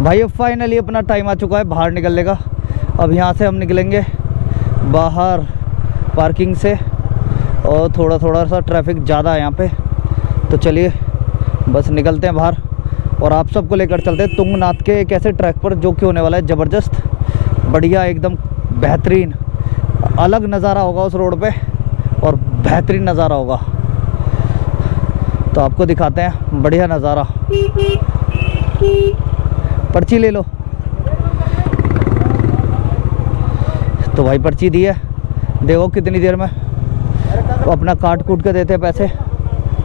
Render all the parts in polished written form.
भाई फाइनली अपना टाइम आ चुका है बाहर निकलने का। अब यहाँ से हम निकलेंगे बाहर पार्किंग से, और थोड़ा सा ट्रैफिक ज़्यादा है यहाँ पे। तो चलिए बस निकलते हैं बाहर और आप सबको लेकर चलते हैं तुंगनाथ के एक ऐसे ट्रैक पर जो कि होने वाला है ज़बरदस्त, बढ़िया, एकदम बेहतरीन। अलग नज़ारा होगा उस रोड पे और बेहतरीन नज़ारा होगा। तो आपको दिखाते हैं बढ़िया नज़ारा। पर्ची ले लो। तो भाई पर्ची दी है, देखो कितनी देर में। तो अपना काट कूट के देते हैं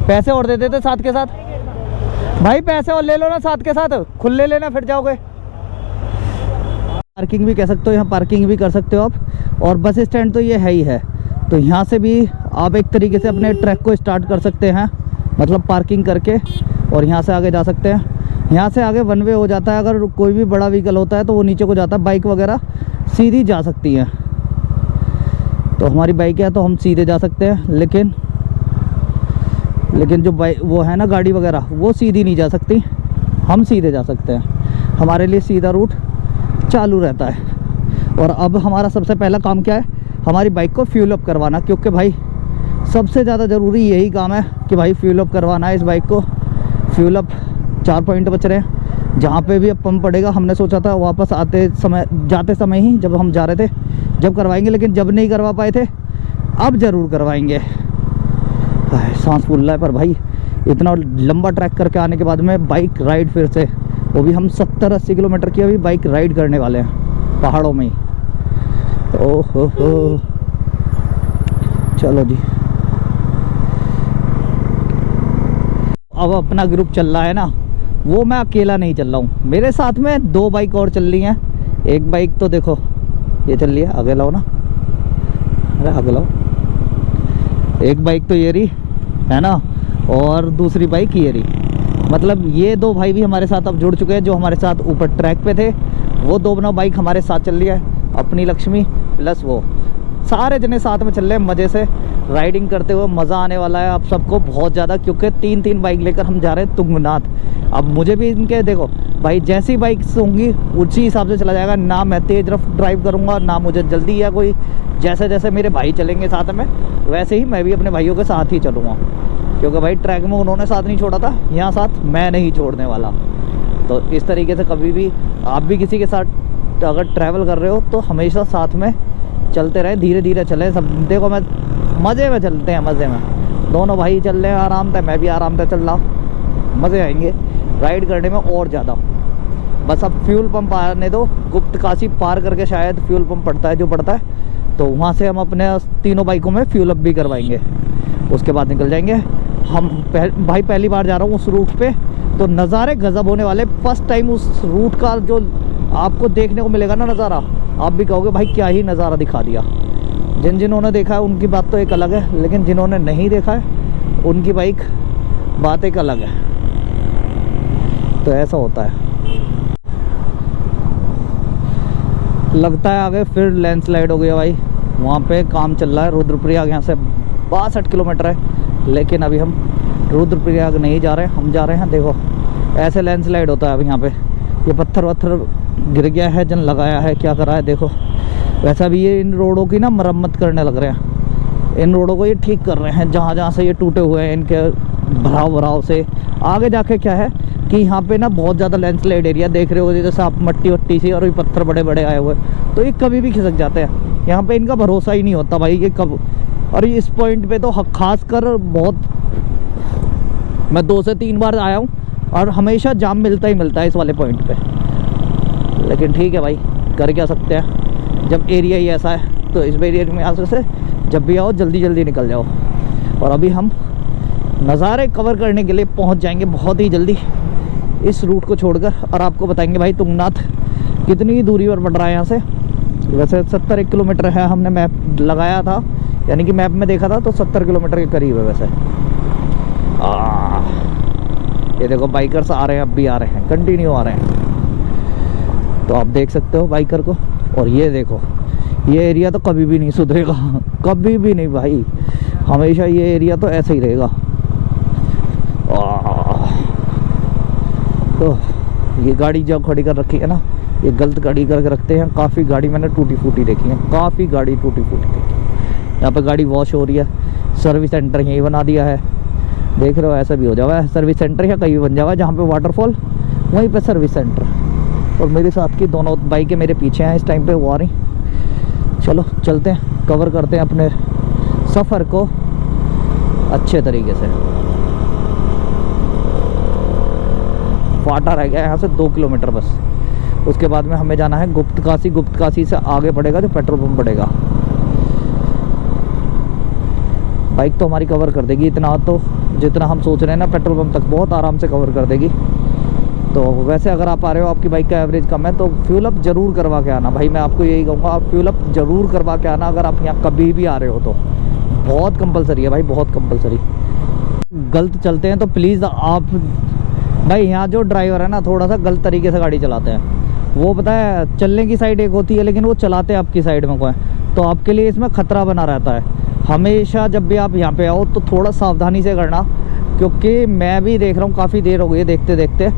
पैसे और दे देते साथ के साथ। भाई पैसे और ले लो ना साथ के साथ, खुले लेना फिर जाओगे। पार्किंग भी कह सकते हो, यहाँ पार्किंग भी कर सकते हो आप। और बस स्टैंड तो ये है ही है। तो यहाँ से भी आप एक तरीके से अपने ट्रैक को स्टार्ट कर सकते हैं, मतलब पार्किंग करके, और यहाँ से आगे जा सकते हैं। यहाँ से आगे वन वे हो जाता है। अगर कोई भी बड़ा व्हीकल होता है तो वो नीचे को जाता है, बाइक वगैरह सीधी जा सकती हैं। तो हमारी बाइक है तो हम सीधे जा सकते हैं, लेकिन जो बाइक वो है ना गाड़ी वगैरह, वो सीधी नहीं जा सकती, हम सीधे जा सकते हैं। हमारे लिए सीधा रूट चालू रहता है। और अब हमारा सबसे पहला काम क्या है, हमारी बाइक को फ्यूल अप करवाना, क्योंकि भाई सबसे ज़्यादा ज़रूरी यही काम है कि भाई फ्यूल अप करवाना है इस बाइक को। फ्यूल अप 4 पॉइंट बच रहे हैं, जहाँ पे भी अब पंप पड़ेगा। हमने सोचा था वापस जाते समय ही, जब हम जा रहे थे, जब करवाएंगे, लेकिन जब नहीं करवा पाए थे, अब ज़रूर करवाएंगे। सांस फूल रहा है, पर भाई इतना लंबा ट्रैक करके आने के बाद में बाइक राइड फिर से, वो भी हम 70-80 किलोमीटर की अभी बाइक राइड करने वाले हैं पहाड़ों में ही। ओहो हो, चलो जी। अब अपना ग्रुप चल रहा है ना, वो मैं अकेला नहीं चल रहा हूँ, मेरे साथ में 2 बाइक और चल रही हैं। एक बाइक तो देखो ये चल रही है, आगे लाओ ना, अरे आगे लाओ। एक बाइक तो ये रही है ना, और दूसरी बाइक ये रही। मतलब ये 2 भाई भी हमारे साथ अब जुड़ चुके हैं, जो हमारे साथ ऊपर ट्रैक पे थे। वो 2 बाइक हमारे साथ चल रही है, अपनी लक्ष्मी प्लस वो। सारे जने साथ में चल रहे हैं, मज़े से राइडिंग करते हुए। मज़ा आने वाला है आप सबको बहुत ज़्यादा, क्योंकि 3-3 बाइक लेकर हम जा रहे हैं तुंगनाथ। अब मुझे भी इनके देखो भाई, जैसी बाइक्स होंगी उसी हिसाब से चला जाएगा। ना मैं तेज रफ ड्राइव करूँगा, ना मुझे जल्दी है कोई। जैसे जैसे मेरे भाई चलेंगे साथ में, वैसे ही मैं भी अपने भाइयों के साथ ही चलूँगा, क्योंकि भाई ट्रैक में उन्होंने साथ नहीं छोड़ा था, यहाँ साथ मैं नहीं छोड़ने वाला। तो इस तरीके से कभी भी आप भी किसी के साथ अगर ट्रैवल कर रहे हो तो हमेशा साथ में चलते रहें, धीरे धीरे चलें। सब देखो, मैं मज़े में चलते हैं, मज़े में। दोनों भाई चल रहे हैं आराम से, मैं भी आराम से चल रहा हूँ। मज़े आएंगे राइड करने में और ज़्यादा। बस अब फ्यूल पंप आने दो, गुप्त काशी पार करके शायद फ्यूल पंप पड़ता है, जो पड़ता है, तो वहाँ से हम अपने तीनों बाइकों में फ्यूल अप भी करवाएंगे। उसके बाद निकल जाएंगे हम। भाई पहली बार जा रहा हूँ उस रूट पे, तो नज़ारे गज़ब होने वाले। फर्स्ट टाइम उस रूट का जो आपको देखने को मिलेगा ना नज़ारा, आप भी कहोगे भाई क्या ही नज़ारा दिखा दिया। जिन्होंने देखा है उनकी बात तो एक अलग है, लेकिन जिन्होंने नहीं देखा है उनकी बाइक बात एक अलग है। तो ऐसा होता है। लगता है आगे फिर लैंडस्लाइड हो गया भाई। वहाँ पे काम चल रहा है। रुद्रप्रयाग यहाँ से 62 किलोमीटर है, लेकिन अभी हम रुद्रप्रयाग नहीं जा रहे हैं, हम जा रहे हैं, देखो ऐसे लैंडस्लाइड होता है अब यहाँ पे। ये पत्थर वत्थर गिर गया है, जन लगाया है, क्या करा है देखो। वैसा भी ये इन रोडों की ना मरम्मत करने लग रहे हैं, इन रोडों को ये ठीक कर रहे हैं, जहाँ से ये टूटे हुए हैं, इनके भराव से। आगे जाके क्या है कि यहाँ पे ना बहुत ज़्यादा लैंडस्लाइड एरिया देख रहे हो, जैसे आप मट्टी वट्टी सी, और भी पत्थर बड़े बड़े आए हुए, तो ये कभी भी खिसक जाते हैं। यहाँ पे इनका भरोसा ही नहीं होता भाई, ये कब। और इस पॉइंट पे तो खास कर बहुत, मैं 2 से 3 बार आया हूँ और हमेशा जाम मिलता ही मिलता है इस वाले पॉइंट पे। लेकिन ठीक है भाई, कर क्या सकते हैं, जब एरिया ही ऐसा है। तो इस एरिया में आगे से जब भी आओ जल्दी जल्दी निकल जाओ। और अभी हम नज़ारे कवर करने के लिए पहुंच जाएंगे बहुत ही जल्दी इस रूट को छोड़कर, और आपको बताएंगे भाई तुंगनाथ कितनी दूरी पर पड़ रहा है यहाँ से। वैसे 71 किलोमीटर है, हमने मैप लगाया था, यानी कि मैप में देखा था तो 70 किलोमीटर के करीब है वैसे। ये देखो बाइकर्स आ रहे हैं, अब भी आ रहे हैं, कंटिन्यू आ रहे हैं, तो आप देख सकते हो बाइकर को। और ये देखो, ये एरिया तो कभी भी नहीं सुधरेगा, कभी भी नहीं भाई, हमेशा ये एरिया तो ऐसे ही रहेगा। तो ये गाड़ी जो खड़ी कर रखी है ना, ये गलत गाड़ी करके रखते हैं। काफ़ी गाड़ी मैंने टूटी फूटी देखी है, काफ़ी गाड़ी टूटी फूटी देखी है। यहाँ पे गाड़ी वॉश हो रही है, सर्विस सेंटर यहीं बना दिया है, देख रहे हो। ऐसा भी हो जावा है सर्विस सेंटर, या कहीं बन जावा जहाँ पे वाटरफॉल वहीं पे सर्विस सेंटर। और मेरे साथ की दोनों बाइकें मेरे पीछे हैं इस टाइम पे, वो आ रही। चलो चलते हैं, कवर करते हैं अपने सफ़र को अच्छे तरीके से। फाटा रह गया यहाँ से 2 किलोमीटर बस, उसके बाद में हमें जाना है गुप्तकाशी। गुप्तकाशी से आगे पड़ेगा जो पेट्रोल पंप पड़ेगा। बाइक तो हमारी कवर कर देगी इतना, तो जितना हम सोच रहे हैं ना पेट्रोल पंप तक बहुत आराम से कवर कर देगी। तो वैसे अगर आप आ रहे हो, आपकी बाइक का एवरेज कम है, तो फ्यूल अप ज़रूर करवा के आना भाई। मैं आपको यही कहूँगा, आप फ्यूल अप ज़रूर करवा के आना अगर आप यहाँ कभी भी आ रहे हो तो। बहुत कंपलसरी है भाई, बहुत कंपलसरी। गलत चलते हैं तो प्लीज़ आप भाई, यहाँ जो ड्राइवर है ना थोड़ा सा गलत तरीके से गाड़ी चलाते हैं। वो पता है चलने की साइड एक होती है, लेकिन वो चलाते हैं आपकी साइड में कोई, तो आपके लिए इसमें ख़तरा बना रहता है। हमेशा जब भी आप यहाँ पे आओ तो थोड़ा सावधानी से करना, क्योंकि मैं भी देख रहा हूँ काफ़ी देर हो गई है देखते देखते,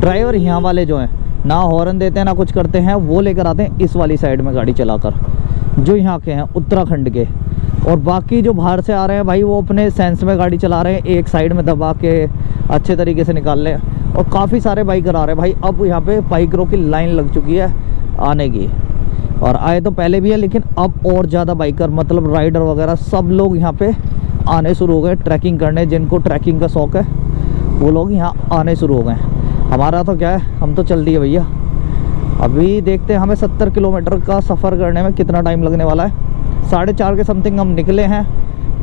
ड्राइवर यहाँ वाले जो हैं ना हॉर्न देते हैं ना कुछ करते हैं, वो लेकर आते हैं इस वाली साइड में गाड़ी चलाकर, जो यहाँ के हैं उत्तराखंड के। और बाकी जो बाहर से आ रहे हैं भाई, वो अपने सेंस में गाड़ी चला रहे हैं, एक साइड में दबा के अच्छे तरीके से निकाल लें। और काफ़ी सारे बाइकर आ रहे हैं भाई। अब यहाँ पे बाइकरों की लाइन लग चुकी है आने की, और आए तो पहले भी है, लेकिन अब और ज़्यादा बाइकर मतलब राइडर वगैरह सब लोग यहाँ पे आने शुरू हो गए ट्रैकिंग करने। जिनको ट्रैकिंग का शौक़ है वो लोग यहाँ आने शुरू हो गए। हमारा तो क्या है, हम तो चल दिए भैया। अभी देखते हैं हमें 70 किलोमीटर का सफ़र करने में कितना टाइम लगने वाला है। 4:30 के समथिंग हम निकले हैं,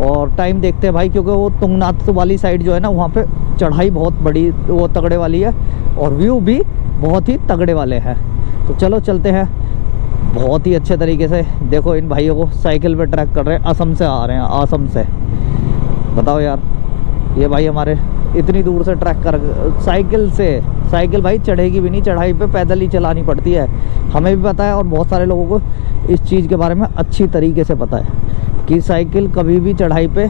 और टाइम देखते हैं भाई, क्योंकि वो तुंगनाथ वाली साइड जो है ना, वहाँ पे चढ़ाई बहुत बड़ी वो तगड़े वाली है, और व्यू भी बहुत ही तगड़े वाले हैं। तो चलो चलते हैं बहुत ही अच्छे तरीके से। देखो इन भाइयों को साइकिल पे ट्रैक कर रहे हैं, असम से आ रहे हैं, असम से। बताओ यार, ये भाई हमारे इतनी दूर से ट्रैक कर साइकिल से। साइकिल भाई चढ़ेगी भी नहीं, चढ़ाई पे पैदल ही चलानी पड़ती है, हमें भी पता है, और बहुत सारे लोगों को इस चीज़ के बारे में अच्छी तरीके से पता है कि साइकिल कभी भी चढ़ाई पे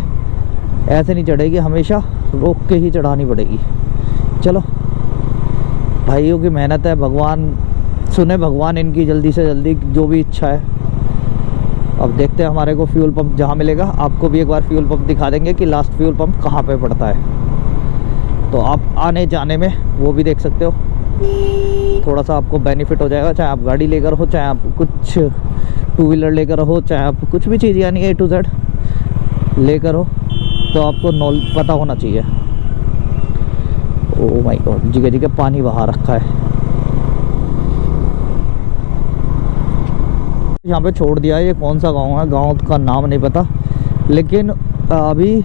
ऐसे नहीं चढ़ेगी, हमेशा रोक के ही चढ़ानी पड़ेगी। चलो भाइयों की मेहनत है, भगवान सुने, भगवान इनकी जल्दी से जल्दी जो भी इच्छा है। अब देखते हैं हमारे को फ्यूल पंप जहाँ मिलेगा, आपको भी एक बार फ्यूल पंप दिखा देंगे कि लास्ट फ्यूल पंप कहाँ पे पड़ता है। तो आप आने जाने में वो भी देख सकते हो, थोड़ा सा आपको बेनिफिट हो जाएगा। चाहे आप गाड़ी लेकर हो, चाहे आप कुछ 2 व्हीलर लेकर हो, चाहे आप कुछ भी चीज़ यानी A to Z लेकर हो, तो आपको पता होना चाहिए। ओह माय गॉड, जगह जगह पानी बहा रखा है। यहाँ पे छोड़ दिया है, ये कौन सा गांव है, गांव का नाम नहीं पता, लेकिन अभी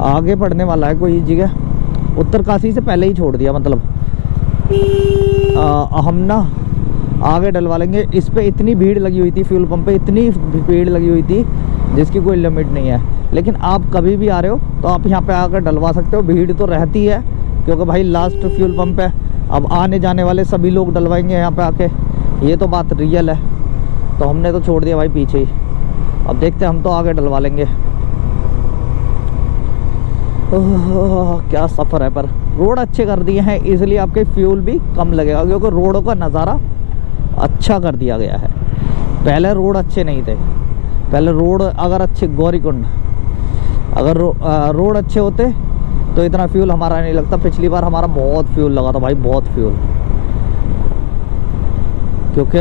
आगे पड़ने वाला है कोई जगह। उत्तरकाशी से पहले ही छोड़ दिया, मतलब हम ना आगे डलवा लेंगे। इस पे इतनी भीड़ लगी हुई थी, फ्यूल पंप पे इतनी भीड़ लगी हुई थी जिसकी कोई लिमिट नहीं है। लेकिन आप कभी भी आ रहे हो तो आप यहाँ पे आकर डलवा सकते हो। भीड़ तो रहती है क्योंकि भाई लास्ट फ्यूल पंप है, अब आने जाने वाले सभी लोग डलवाएंगे यहाँ पे आके, ये तो बात रियल है। तो हमने तो छोड़ दिया भाई पीछे ही, अब देखते हैं हम तो आगे डलवा लेंगे। क्या सफ़र है, पर रोड अच्छे कर दिए हैं इसलिए आपके फ्यूल भी कम लगेगा, क्योंकि रोडों का नज़ारा अच्छा कर दिया गया है। पहले रोड अच्छे नहीं थे, पहले रोड अगर अच्छे, गौरीकुंड अगर रोड अच्छे होते तो इतना फ्यूल हमारा नहीं लगता। पिछली बार हमारा बहुत फ्यूल लगा था भाई, बहुत फ्यूल, क्योंकि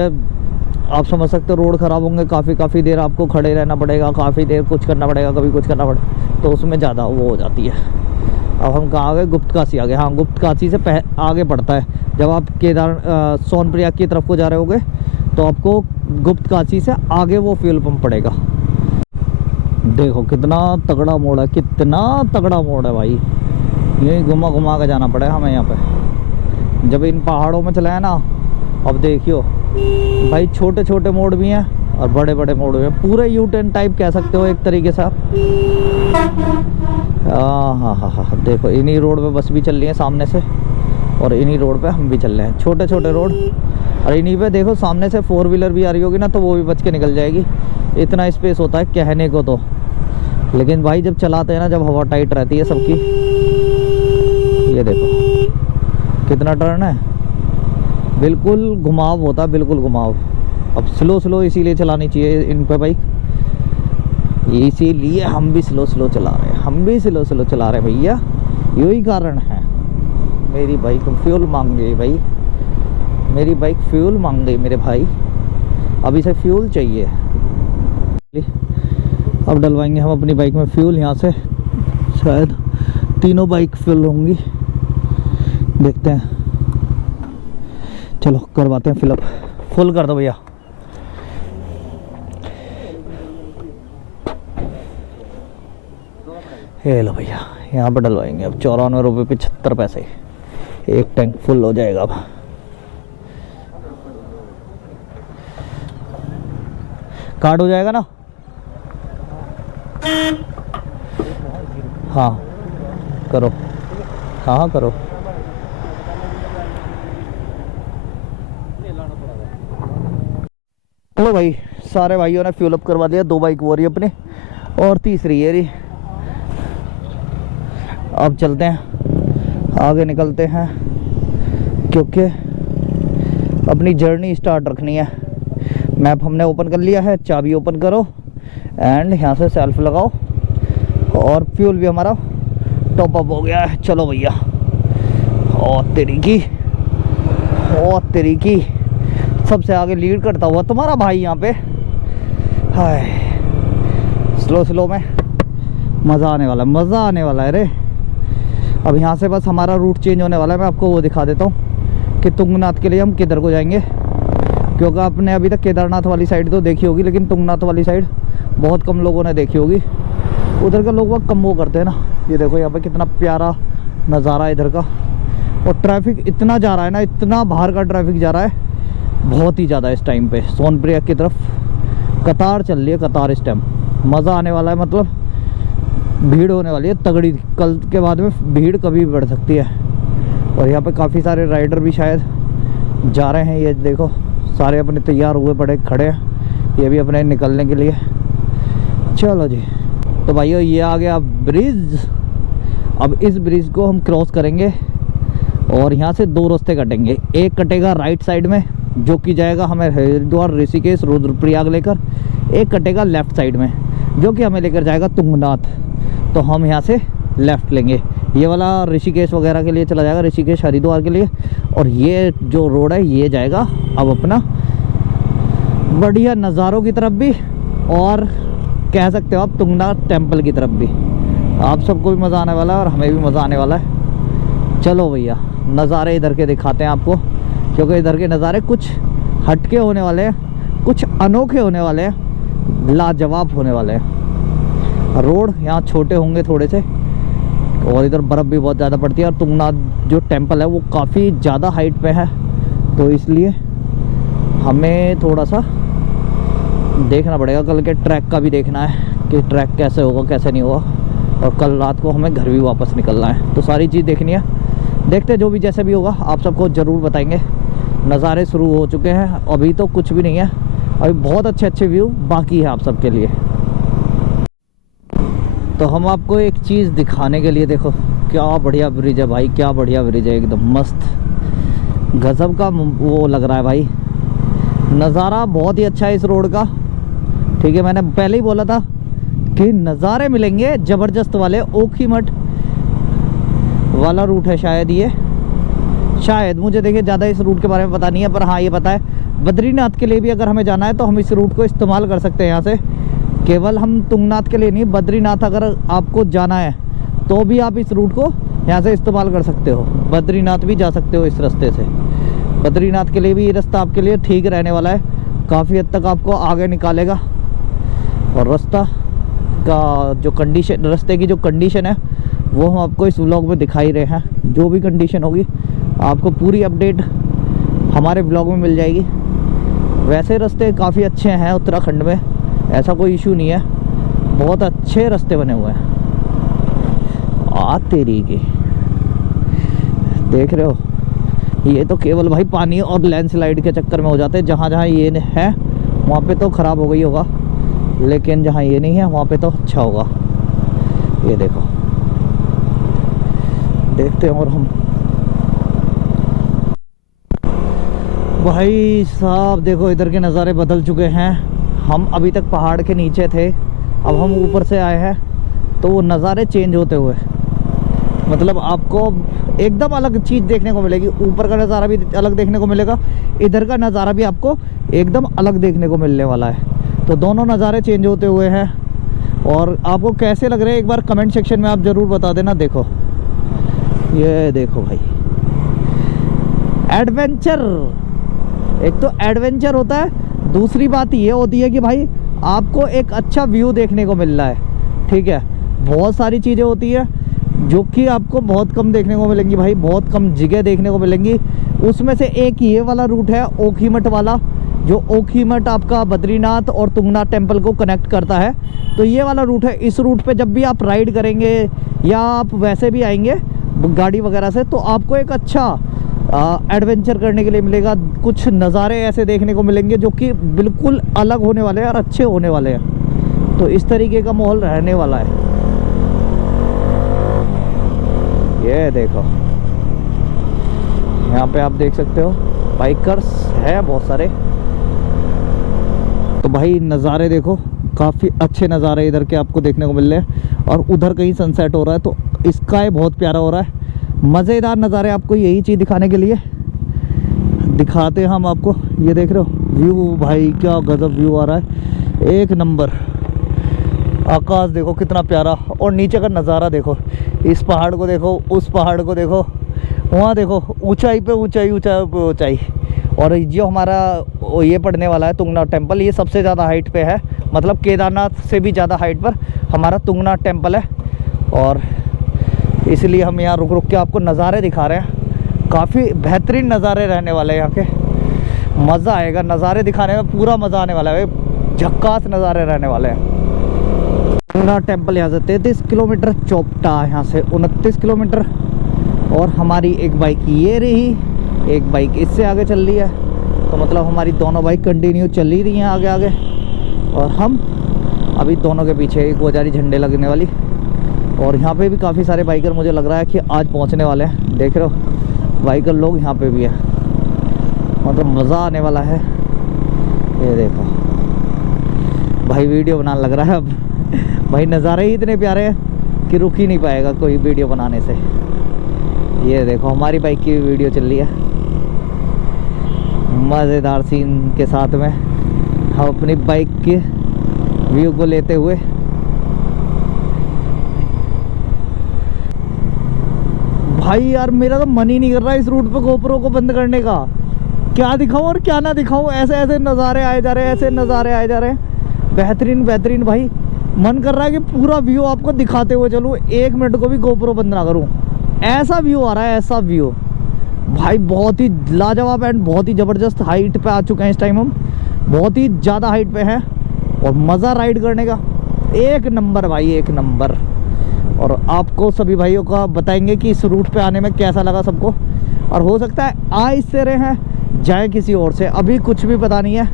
आप समझ सकते हो रोड ख़राब होंगे, काफ़ी देर आपको खड़े रहना पड़ेगा, काफ़ी देर कुछ करना पड़ेगा, कभी कुछ करना पड़ेगा, तो उसमें ज़्यादा वो हो जाती है। अब हम कहाँ आ गए, गुप्तकाशी आ गए। हाँ, गुप्तकाशी से आगे पड़ता है। जब आप सोनप्रयाग की तरफ को जा रहे होगे तो आपको गुप्तकाशी से आगे वो फ्यूल पंप पड़ेगा। देखो कितना तगड़ा मोड़ है, कितना तगड़ा मोड़ है भाई, यही घुमा घुमा के जाना पड़ेगा हमें यहाँ पे। जब इन पहाड़ों में चला है ना, अब देखियो भाई, छोटे छोटे मोड़ भी हैं और बड़े बड़े मोड़ भी हैं, पूरे यू टर्न टाइप कह सकते हो एक तरीके से आप। हाँ, देखो इन्हीं रोड पे बस भी चल रही है सामने से, और इन्हीं रोड पे हम भी चल रहे हैं, छोटे छोटे रोड। और इन्हीं पे देखो सामने से 4 व्हीलर भी आ रही होगी ना, तो वो भी बच के निकल जाएगी। इतना स्पेस होता है कहने को तो, लेकिन भाई जब चलाते हैं ना, जब हवा टाइट रहती है सबकी। ये देखो कितना टर्न है, बिल्कुल घुमाव होता है, बिल्कुल घुमाव। अब स्लो स्लो इसीलिए चलानी चाहिए इन पे बाइक, इसीलिए हम भी स्लो स्लो चला रहे हैं, हम भी स्लो स्लो चला रहे हैं भैया, यही कारण है। मेरी बाइक फ्यूल मांग गई भाई, मेरी बाइक फ्यूल मांग गई मेरे भाई, अब इसे फ्यूल चाहिए। अब डलवाएंगे हम अपनी बाइक में फ्यूल, यहाँ से शायद तीनों बाइक फ्यूल होंगी, देखते हैं। चलो करवाते हैं फिलअप, फुल कर दो भैया। ये लो भैया, यहाँ पर डलवाएंगे अब 94 रुपये 75 पैसे, एक टैंक फुल हो जाएगा। अब कार्ड हो जाएगा ना? हाँ करो, हाँ हाँ करो। लो भाई, सारे भाइयों ने फ्यूल अप करवा दिया, 2 बाइक वो रही अपनी और तीसरी ये रही। अब चलते हैं आगे, निकलते हैं, क्योंकि अपनी जर्नी स्टार्ट रखनी है। मैप हमने ओपन कर लिया है, चाबी ओपन करो एंड यहाँ से सेल्फ लगाओ, और फ्यूल भी हमारा टॉप अप हो गया है। चलो भैया, और तेरी की, और तेरी की, सबसे आगे लीड करता हुआ तुम्हारा भाई यहाँ पे। हाय, स्लो स्लो में मज़ा आने वाला है, मज़ा आने वाला है रे। अब यहाँ से बस हमारा रूट चेंज होने वाला है, मैं आपको वो दिखा देता हूँ कि तुंगनाथ के लिए हम किधर को जाएंगे, क्योंकि आपने अभी तक केदारनाथ वाली साइड तो देखी होगी, लेकिन तुंगनाथ वाली साइड बहुत कम लोगों ने देखी होगी। उधर के लोग वह कम वो करते हैं ना। ये देखो यहाँ पे कितना प्यारा नज़ारा है इधर का, और ट्रैफिक इतना जा रहा है ना, इतना बाहर का ट्रैफिक जा रहा है, बहुत ही ज़्यादा इस टाइम पे। सोनप्रिया की तरफ कतार चल रही है, कतार इस टाइम। मज़ा आने वाला है, मतलब भीड़ होने वाली है तगड़ी, कल के बाद में भीड़ कभी भी बढ़ सकती है। और यहाँ पे काफ़ी सारे राइडर भी शायद जा रहे हैं, ये देखो सारे अपने तैयार हुए पड़े खड़े हैं, ये भी अपने निकलने के लिए। चलो जी, तो भाइयों ये आ गया ब्रिज। अब इस ब्रिज को हम क्रॉस करेंगे और यहाँ से 2 रास्ते कटेंगे। एक कटेगा राइट साइड में, जो कि जाएगा हमें हरिद्वार, ऋषिकेश, रुद्रप्रयाग लेकर। एक कटेगा लेफ़्ट साइड में, जो कि हमें लेकर जाएगा तुंगनाथ। तो हम यहाँ से लेफ़्ट लेंगे, ये वाला ऋषिकेश वगैरह के लिए चला जाएगा, ऋषिकेश हरिद्वार के लिए। और ये जो रोड है ये जाएगा अब अपना बढ़िया नज़ारों की तरफ भी, और कह सकते हो आप तुंगनाथ टेम्पल की तरफ भी। आप सबको भी मज़ा आने वाला है और हमें भी मज़ा आने वाला है। चलो भैया, नज़ारे इधर के दिखाते हैं आपको, क्योंकि इधर के नज़ारे कुछ हटके होने वाले हैं, कुछ अनोखे होने वाले हैं, लाजवाब होने वाले हैं। रोड यहाँ छोटे होंगे थोड़े से, और इधर बर्फ़ भी बहुत ज़्यादा पड़ती है, और तुंगनाथ जो टेम्पल है वो काफ़ी ज़्यादा हाइट पे है, तो इसलिए हमें थोड़ा सा देखना पड़ेगा। कल के ट्रैक का भी देखना है कि ट्रैक कैसे होगा कैसे नहीं होगा, और कल रात को हमें घर भी वापस निकलना है, तो सारी चीज़ देखनी है। देखते जो भी जैसे भी होगा आप सबको ज़रूर बताएंगे। नज़ारे शुरू हो चुके हैं, अभी तो कुछ भी नहीं है, अभी बहुत अच्छे अच्छे व्यू बाकी है आप सबके लिए। तो हम आपको एक चीज़ दिखाने के लिए, देखो क्या बढ़िया ब्रिज है भाई, क्या बढ़िया ब्रिज है, एकदम मस्त गजब का वो लग रहा है भाई। नज़ारा बहुत ही अच्छा है इस रोड का, ठीक है। मैंने पहले ही बोला था कि नज़ारे मिलेंगे ज़बरदस्त वाले। ओखीमठ वाला रूट है शायद ये, शायद, मुझे देखिए ज़्यादा इस रूट के बारे में पता नहीं है, पर हाँ ये पता है बद्रीनाथ के लिए भी अगर हमें जाना है तो हम इस रूट को इस्तेमाल कर सकते हैं। यहाँ से केवल हम तुंगनाथ के लिए नहीं, बद्रीनाथ अगर आपको जाना है तो भी आप इस रूट को यहाँ से इस्तेमाल कर सकते हो, बद्रीनाथ भी जा सकते हो इस रास्ते से। बद्रीनाथ के लिए भी ये रास्ता आपके लिए ठीक रहने वाला है, काफ़ी हद तक आपको आगे निकालेगा। और रास्ता का जो कंडीशन, रास्ते की जो कंडीशन है वो हम आपको इस व्लॉग में दिखा ही रहे हैं। जो भी कंडीशन होगी आपको पूरी अपडेट हमारे व्लॉग में मिल जाएगी। वैसे रास्ते काफ़ी अच्छे हैं उत्तराखंड में, ऐसा कोई इशू नहीं है, बहुत अच्छे रास्ते बने हुए हैं। तेरी की देख रहे हो, ये तो केवल भाई पानी और लैंडस्लाइड के चक्कर में हो जाते हैं। जहाँ जहाँ ये है वहाँ पे तो ख़राब हो गई होगा, लेकिन जहाँ ये नहीं है वहाँ पे तो अच्छा होगा। ये देखो, देखते हैं। और हम भाई साहब देखो इधर के नज़ारे बदल चुके हैं। हम अभी तक पहाड़ के नीचे थे, अब हम ऊपर से आए हैं तो वो नज़ारे चेंज होते हुए, मतलब आपको एकदम अलग चीज़ देखने को मिलेगी। ऊपर का नज़ारा भी अलग देखने को मिलेगा, इधर का नज़ारा भी आपको एकदम अलग देखने को मिलने वाला है। तो दोनों नज़ारे चेंज होते हुए हैं। और आपको कैसे लग रहे हैं एक बार कमेंट सेक्शन में आप ज़रूर बता देना। देखो ये देखो भाई, एडवेंचर, एक तो एडवेंचर होता है, दूसरी बात ये होती है कि भाई आपको एक अच्छा व्यू देखने को मिल रहा है। ठीक है, बहुत सारी चीज़ें होती है जो कि आपको बहुत कम देखने को मिलेंगी भाई, बहुत कम जगह देखने को मिलेंगी। उसमें से एक ये वाला रूट है ओखीमठ वाला, जो ओखीमठ आपका बद्रीनाथ और तुंगनाथ टेम्पल को कनेक्ट करता है। तो ये वाला रूट है। इस रूट पे जब भी आप राइड करेंगे या आप वैसे भी आएंगे गाड़ी वगैरह से, तो आपको एक अच्छा एडवेंचर करने के लिए मिलेगा। कुछ नज़ारे ऐसे देखने को मिलेंगे जो कि बिल्कुल अलग होने वाले हैं और अच्छे होने वाले हैं। तो इस तरीके का माहौल रहने वाला है। ये देखो यहाँ पे आप देख सकते हो बाइकर्स है बहुत सारे। तो भाई नज़ारे देखो, काफ़ी अच्छे नज़ारे इधर के आपको देखने को मिल रहे हैं। और उधर कहीं सनसेट हो रहा है, तो स्काई बहुत प्यारा हो रहा है। मज़ेदार नज़ारे आपको यही चीज़ दिखाने के लिए दिखाते हैं हम आपको। ये देख रहे हो व्यू, भाई क्या गजब व्यू आ रहा है, एक नंबर। आकाश देखो कितना प्यारा, और नीचे का नज़ारा देखो, इस पहाड़ को देखो, उस पहाड़ को देखो, वहाँ देखो, ऊंचाई पे ऊंचाई, ऊंचाई पे ऊंचाई। और जो हमारा ये पड़ने वाला है तुंगनाथ टेम्पल, ये सबसे ज़्यादा हाइट पे है, मतलब केदारनाथ से भी ज़्यादा हाइट पर हमारा तुंगनाथ टेम्पल है। और इसलिए हम यहाँ रुक रुक के आपको नज़ारे दिखा रहे हैं। काफ़ी बेहतरीन नज़ारे रहने वाले हैं यहाँ के, मज़ा आएगा नज़ारे दिखाने में, पूरा मज़ा आने वाला है, झक्कास नज़ारे रहने वाले हैं। तुंगनाथ टेम्पल यहाँ से 33 किलोमीटर, चोपटा यहाँ से 29 किलोमीटर। और हमारी एक बाइक ये रही, एक बाइक इससे आगे चल रही है, तो मतलब हमारी दोनों बाइक कंटिन्यू चल ही रही हैं आगे आगे। और हम अभी दोनों के पीछे एक वो जा रही झंडे लगने वाली। और यहाँ पे भी काफ़ी सारे बाइकर मुझे लग रहा है कि आज पहुँचने वाले हैं। देख रहे हो बाइकर लोग यहाँ पे भी है, मतलब मज़ा आने वाला है। ये देखो भाई वीडियो बनाने लग रहा है अब भाई, नज़ारे ही इतने प्यारे हैं कि रुक ही नहीं पाएगा कोई वीडियो बनाने से। ये देखो हमारी बाइक की वीडियो चल रही है, मज़ेदार सीन के साथ में हम अपनी बाइक के व्यू को लेते हुए। भाई यार मेरा तो मन ही नहीं कर रहा इस रूट पे गोप्रो को बंद करने का, क्या दिखाऊं और क्या ना दिखाऊं। ऐसे ऐसे नज़ारे आए जा रहे हैं, ऐसे नज़ारे आए जा रहे हैं, बेहतरीन बेहतरीन। भाई मन कर रहा है कि पूरा व्यू आपको दिखाते हुए चलूं, 1 मिनट को भी गोप्रो बंद ना करूं। ऐसा व्यू आ रहा है, ऐसा व्यू भाई, बहुत ही लाजवाब एंड बहुत ही ज़बरदस्त हाइट पे आ चुके हैं इस टाइम हम, बहुत ही ज़्यादा हाइट पे हैं। और मज़ा राइड करने का एक नंबर भाई, एक नंबर। और आपको सभी भाइयों का बताएंगे कि इस रूट पे आने में कैसा लगा सबको। और हो सकता है आ इससे रहे हैं, जाए किसी और से, अभी कुछ भी पता नहीं है,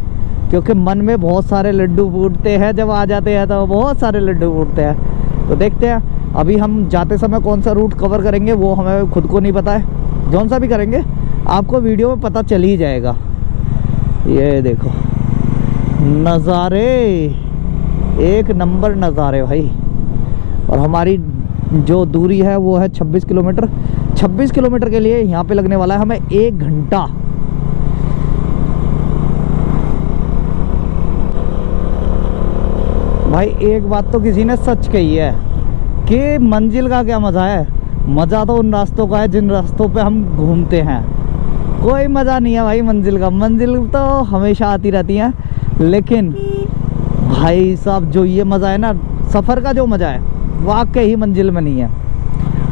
क्योंकि मन में बहुत सारे लड्डू फूटते हैं। जब आ जाते हैं तो बहुत सारे लड्डू फूटते हैं। तो देखते हैं अभी हम जाते समय कौन सा रूट कवर करेंगे, वो हमें खुद को नहीं पता है। जौन सा भी करेंगे आपको वीडियो में पता चल ही जाएगा। ये देखो नज़ारे, एक नंबर नज़ारे भाई। और हमारी जो दूरी है वो है 26 किलोमीटर। 26 किलोमीटर के लिए यहाँ पे लगने वाला है हमें 1 घंटा। भाई एक बात तो किसी ने सच कही है कि मंजिल का क्या मज़ा है, मज़ा तो उन रास्तों का है जिन रास्तों पे हम घूमते हैं। कोई मज़ा नहीं है भाई मंजिल का, मंजिल तो हमेशा आती रहती है, लेकिन भाई साहब जो ये मज़ा है ना, सफ़र का जो मज़ा है वाकई ही मंजिल में नहीं है,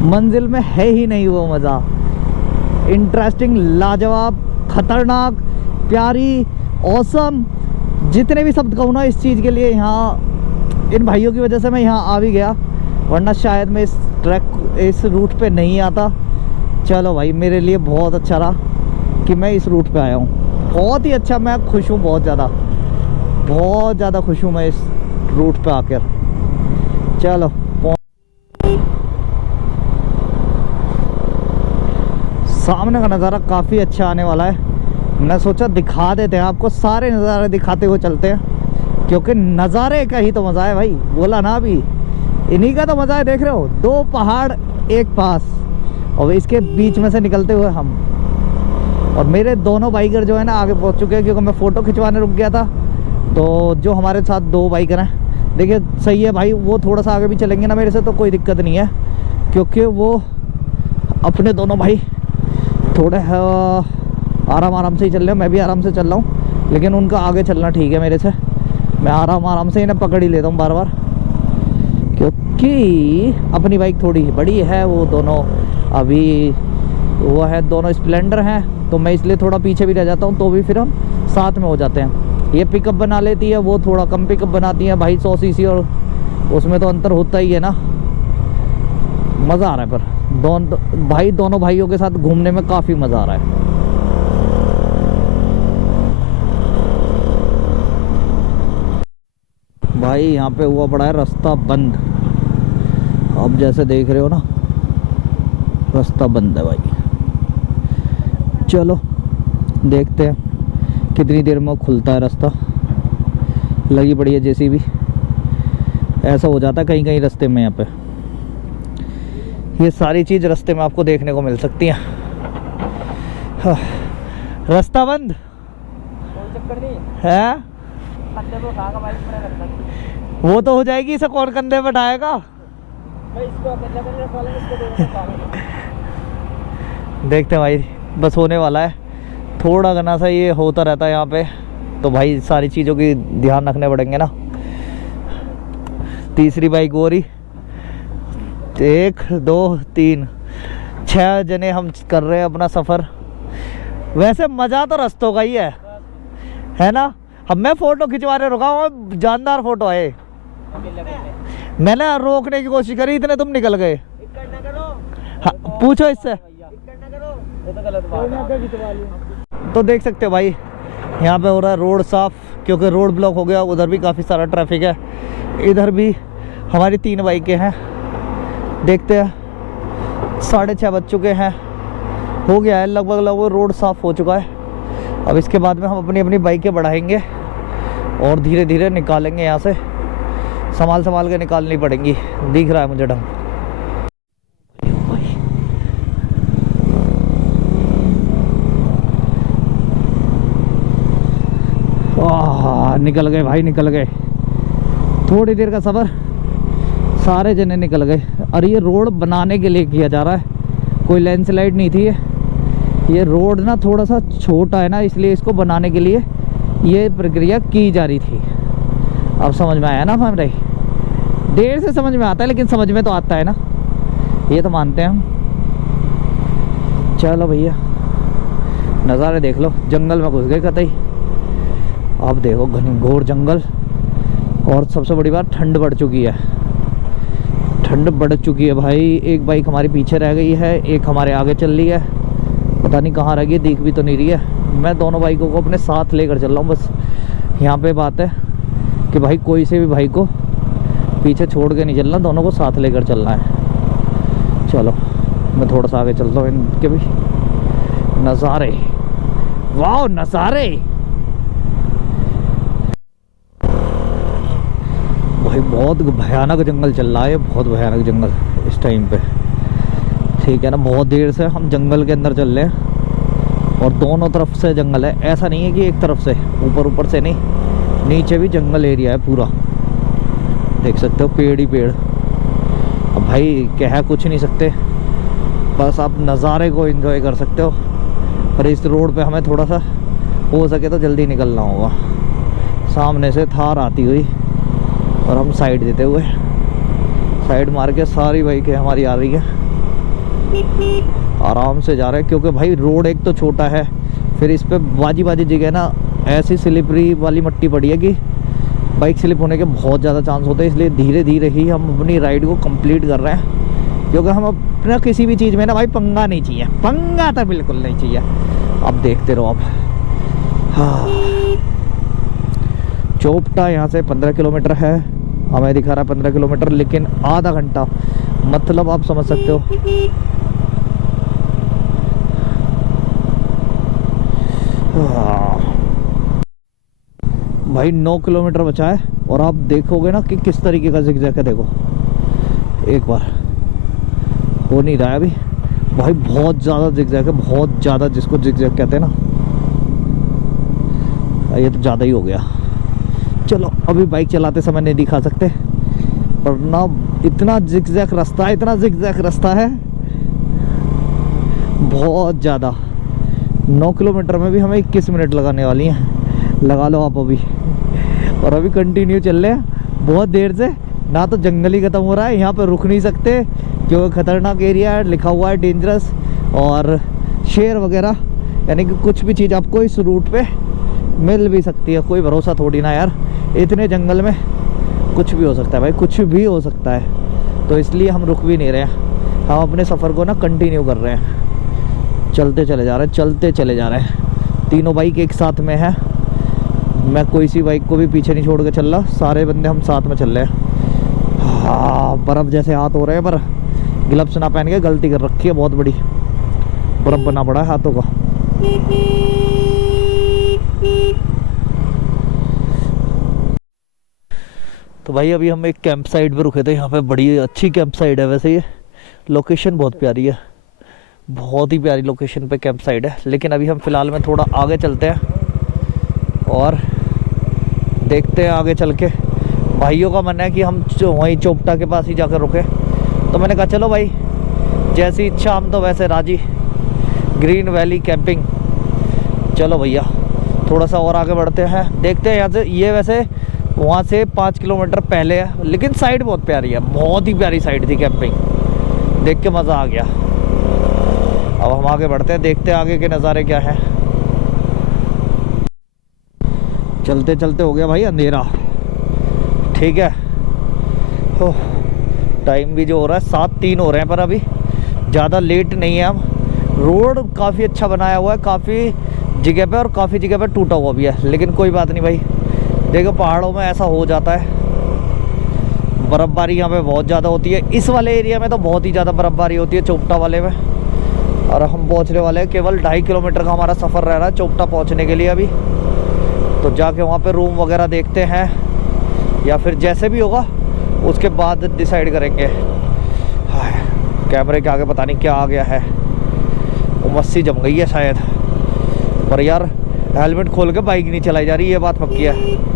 मंजिल में है ही नहीं वो मज़ा। इंटरेस्टिंग, लाजवाब, खतरनाक, प्यारी, ऑसम, जितने भी शब्द कहूँ ना इस चीज़ के लिए, यहाँ इन भाइयों की वजह से मैं यहाँ आ भी गया, वरना शायद मैं इस रूट पे नहीं आता। चलो भाई मेरे लिए बहुत अच्छा रहा कि मैं इस रूट पे आया हूँ, बहुत ही अच्छा, मैं खुश हूँ, बहुत ज़्यादा खुश हूँ मैं इस रूट पे आकर। चलो सामने का नज़ारा काफ़ी अच्छा आने वाला है, मैं सोचा दिखा देते हैं आपको, सारे नज़ारे दिखाते हुए चलते हैं, क्योंकि नज़ारे का ही तो मज़ा है भाई। बोला ना अभी, इन्हीं का तो मज़ा है। देख रहे हो, 2 पहाड़ एक पास, और इसके बीच में से निकलते हुए हम। और मेरे दोनों बाइकर जो है ना आगे पहुंच चुके हैं, क्योंकि मैं फ़ोटो खिंचवाने रुक गया था। तो जो हमारे साथ 2 बाइकर हैं, देखिए सही है भाई, वो थोड़ा सा आगे भी चलेंगे ना मेरे से तो कोई दिक्कत नहीं है, क्योंकि वो अपने दोनों भाई थोड़े आराम से ही चल रहे हैं। मैं भी आराम से चल रहा हूँ, लेकिन उनका आगे चलना ठीक है मेरे से। मैं आराम से इन्हें पकड़ ही लेता हूँ बार बार, क्योंकि अपनी बाइक थोड़ी बड़ी है। वो दोनों अभी वो है, दोनों स्प्लेंडर हैं, तो मैं इसलिए थोड़ा पीछे भी रह जाता हूँ, तो भी फिर हम साथ में हो जाते हैं। ये पिकअप बना लेती है, वो थोड़ा कम पिकअप बनाती है भाई, 100 सीसी, और उसमें तो अंतर होता ही है ना। मज़ा आ रहा है, पर दोनों भाइयों के साथ घूमने में काफ़ी मज़ा आ रहा है। भाई यहाँ पे हुआ पड़ा है रास्ता बंद। अब जैसे देख रहे हो ना, रास्ता बंद है भाई। चलो देखते हैं कितनी देर में खुलता है रास्ता। लगी पड़ी है जेसीबी। ऐसा हो जाता है कहीं कहीं रास्ते में। यहाँ पे ये सारी चीज़ रास्ते में आपको देखने को मिल सकती है। हाँ, रास्ता बंद, कोई चक्कर नहीं है। कंधे पे उठाएगा बाइक पर लगता वो तो हो जाएगी, इसे कौन कंधे पे उठाएगा। भाई, इसको अकेला करने वाला इसको देना देखते हैं भाई, बस होने वाला है। थोड़ा घना सा ये होता रहता है यहाँ पे, तो भाई सारी चीज़ों की ध्यान रखने पड़ेंगे ना। तीसरी बाइक हो रही, 1 2 3 6 जने हम कर रहे हैं अपना सफ़र। वैसे मज़ा तो रस्तों का ही है ना। अब मैं फ़ोटो खिंचवाने रुका हूँ, जानदार फ़ोटो है। मैंने रोकने की कोशिश करी, इतने तुम निकल गए। हाँ, पूछो इससे। तो देख सकते हो भाई, यहाँ पे हो रहा है रोड साफ, क्योंकि रोड ब्लॉक हो गया। उधर भी काफ़ी सारा ट्रैफिक है, इधर भी हमारी 3 बाइकें हैं। देखते हैं, 6:30 बज चुके हैं, हो गया है लगभग रोड साफ हो चुका है। अब इसके बाद में हम अपनी अपनी बाइकें बढ़ाएंगे और धीरे धीरे निकालेंगे यहाँ से। संभाल के निकालनी पड़ेंगी, दिख रहा है मुझे ढंग। निकल गए भाई, निकल गए। थोड़ी देर का सफ़र, सारे जने निकल गए। और ये रोड बनाने के लिए किया जा रहा है, कोई लैंडस्लाइड नहीं थी। ये रोड ना थोड़ा सा छोटा है ना, इसलिए इसको बनाने के लिए ये प्रक्रिया की जा रही थी। अब समझ में आया ना भाई। देर से समझ में आता है, लेकिन समझ में तो आता है ना, ये तो मानते हैं हम। चलो भैया, नज़ारे देख लो। जंगल में घुस गए कतई। अब देखो घनघोर जंगल, और सबसे बड़ी बात ठंड बढ़ चुकी है। ठंड बढ़ चुकी है भाई। एक बाइक हमारी पीछे रह गई है, एक हमारे आगे चल रही है, पता नहीं कहाँ रह गई, दिख भी तो नहीं रही है। मैं दोनों बाइकों को अपने साथ लेकर चल रहा हूँ। बस यहाँ पे बात है कि भाई कोई से भी भाई को पीछे छोड़ के नहीं चलना, दोनों को साथ लेकर चलना है। चलो मैं थोड़ा सा आगे चलता हूँ। इनके भी नज़ारे, वाह नज़ारे भाई। बहुत भयानक जंगल चल रहा है, बहुत भयानक जंगल इस टाइम पे। ठीक है ना, बहुत देर से हम जंगल के अंदर चल रहे हैं, और दोनों तरफ से जंगल है। ऐसा नहीं है कि एक तरफ से, ऊपर से नहीं, नीचे भी जंगल एरिया है पूरा। देख सकते हो, पेड़ ही पेड़। अब भाई कह कुछ नहीं सकते, बस आप नज़ारे को एंजॉय कर सकते हो। पर इस रोड पे हमें थोड़ा सा हो सके तो जल्दी निकलना होगा। सामने से थार आती हुई, और हम साइड देते हुए, साइड मार के सारी बाइकें हमारी आ रही है। आराम से जा रहे हैं, क्योंकि भाई रोड एक तो छोटा है, फिर इस पे बाजी जगह ना ऐसी स्लिपरी वाली मट्टी पड़ी है कि बाइक स्लिप होने के बहुत ज़्यादा चांस होते हैं। इसलिए धीरे धीरे ही हम अपनी राइड को कंप्लीट कर रहे हैं, क्योंकि हम अपना किसी भी चीज़ में ना भाई पंगा नहीं चाहिए। पंगा तो बिल्कुल नहीं चाहिए। अब देखते रहो। अब हाँ, चोपटा यहाँ से 15 किलोमीटर है, हमें दिखा रहा है 15 किलोमीटर, लेकिन आधा घंटा, मतलब आप समझ सकते हो। भाई 9 किलोमीटर बचा है और आप देखोगे ना कि किस तरीके का जिगजैग है। देखो एक बार, हो नहीं रहा है अभी भाई, बहुत ज़्यादा जिगजैग है, बहुत ज़्यादा, जिसको जिगजैग कहते हैं ना। ये तो ज़्यादा ही हो गया। चलो अभी बाइक चलाते समय नहीं दिखा सकते, पर ना इतना जिगजैग रास्ता है, इतना जिगजैग रास्ता है, बहुत ज़्यादा। 9 किलोमीटर में भी हमें 21 मिनट लगाने वाली हैं, लगा लो आप अभी। और अभी कंटिन्यू चल रहे हैं बहुत देर से। ना तो जंगल ही ख़त्म हो रहा है, यहाँ पे रुक नहीं सकते क्योंकि ख़तरनाक एरिया है, लिखा हुआ है डेंजरस, और शेर वगैरह, यानी कि कुछ भी चीज़ आपको इस रूट पे मिल भी सकती है। कोई भरोसा थोड़ी ना यार, इतने जंगल में कुछ भी हो सकता है भाई, कुछ भी हो सकता है। तो इसलिए हम रुक भी नहीं रहे हैं, हम अपने सफ़र को ना कंटिन्यू कर रहे हैं, चलते चले जा रहे हैं, चलते चले जा रहे हैं। तीनों बाइक एक साथ में है, मैं कोई सी बाइक को भी पीछे नहीं छोड़ के चल रहा, सारे बंदे हम साथ में चल रहे हैं। हाँ, बर्फ़ जैसे हाथ हो रहे हैं, पर ग्लव्स ना पहन के गलती कर रखी है, बहुत बड़ी बर्फ़ बना पड़ा है हाथों का। तो भाई अभी हम एक कैंप साइट पे रुके थे, यहाँ पे बड़ी अच्छी कैंप साइट है। वैसे ये लोकेशन बहुत प्यारी है, बहुत ही प्यारी लोकेशन पे कैंप साइट है। लेकिन अभी हम फ़िलहाल में थोड़ा आगे चलते हैं और देखते हैं आगे चल के। भाइयों का मन है कि हम वहीं चोपटा के पास ही जाकर रुके, तो मैंने कहा चलो भाई जैसी इच्छा, हम तो वैसे राजी। ग्रीन वैली कैंपिंग, चलो भैया थोड़ा सा और आगे बढ़ते हैं, देखते हैं यहाँ से। ये वैसे वहाँ से 5 किलोमीटर पहले है, लेकिन साइड बहुत प्यारी है, बहुत ही प्यारी साइड थी कैंपिंग, देख के मज़ा आ गया। अब हम आगे बढ़ते हैं, देखते हैं आगे के नज़ारे क्या हैं। चलते चलते हो गया भाई अंधेरा, ठीक है। टाइम भी जो हो रहा है 7:03 हो रहे हैं, पर अभी ज़्यादा लेट नहीं है हम। रोड काफ़ी अच्छा बनाया हुआ है, काफ़ी जगह पे, और काफ़ी जगह पे टूटा हुआ भी है, लेकिन कोई बात नहीं भाई। देखो पहाड़ों में ऐसा हो जाता है, बर्फ़बारी यहाँ पे बहुत ज़्यादा होती है। इस वाले एरिया में तो बहुत ही ज़्यादा बर्फ़बारी होती है, चोपटा वाले में। और हम पहुँचने वाले हैं, केवल 2.5 किलोमीटर का हमारा सफ़र रह रहा है चोपटा पहुँचने के लिए अभी। तो जाके वहाँ पे रूम वगैरह देखते हैं, या फिर जैसे भी होगा उसके बाद डिसाइड करेंगे। कैमरे के आगे पता नहीं क्या आ गया है, उमस सी जम गई है शायद। पर यार हेलमेट खोल के बाइक नहीं चलाई जा रही, ये बात पक्की है।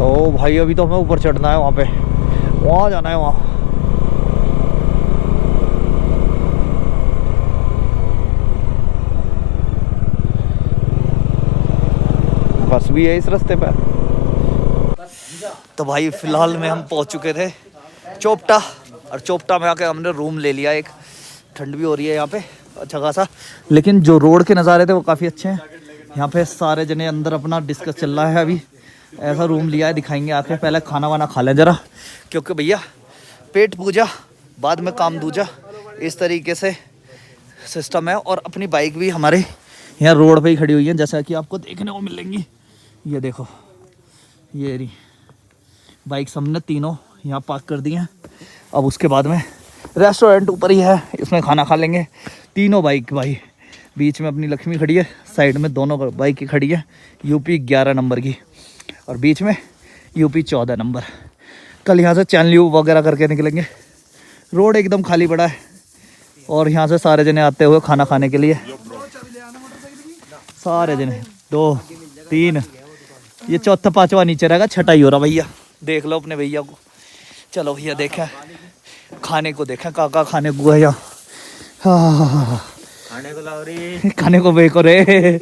ओ भाई अभी तो हमें ऊपर चढ़ना है, वहाँ पे, वहाँ जाना है, वहाँ। बस भी है इस रास्ते पे। तो भाई फ़िलहाल में हम पहुंच चुके थे चोपटा, और चोपटा में आके हमने रूम ले लिया एक। ठंड भी हो रही है यहाँ पे अच्छा खासा, लेकिन जो रोड के नज़ारे थे वो काफ़ी अच्छे हैं। यहाँ पे सारे जने अंदर अपना डिस्कस चल रहा है अभी। ऐसा रूम लिया है, दिखाएंगे आके। पहले खाना वाना खा लें ज़रा, क्योंकि भैया पेट पूजा बाद में काम दूजा, इस तरीके से सिस्टम है। और अपनी बाइक भी हमारे यहाँ रोड पे ही खड़ी हुई है, जैसा कि आपको देखने को मिलेंगी। ये देखो, ये रही बाइक हमने तीनों यहाँ पार्क कर दी हैं। अब उसके बाद में रेस्टोरेंट ऊपर ही है, इसमें खाना खा लेंगे। तीनों बाइक भाई, बीच में अपनी लक्ष्मी खड़ी है, साइड में दोनों बाइक की खड़ी है, यूपी 11 नंबर की, और बीच में यूपी 14 नंबर। कल यहाँ से चैनल्यू वगैरह करके निकलेंगे। रोड एकदम खाली पड़ा है, और यहाँ से सारे जने आते हुए खाना खाने के लिए, सारे जने 2 3, ये चौथा पांचवा नीचे रहेगा, छठा ही हो रहा भैया। देख लो अपने भैया को। चलो भैया देखें खाने को, देखें काका खाने को है यहाँ। खाने को लाओ रे, खाने को बेको रे।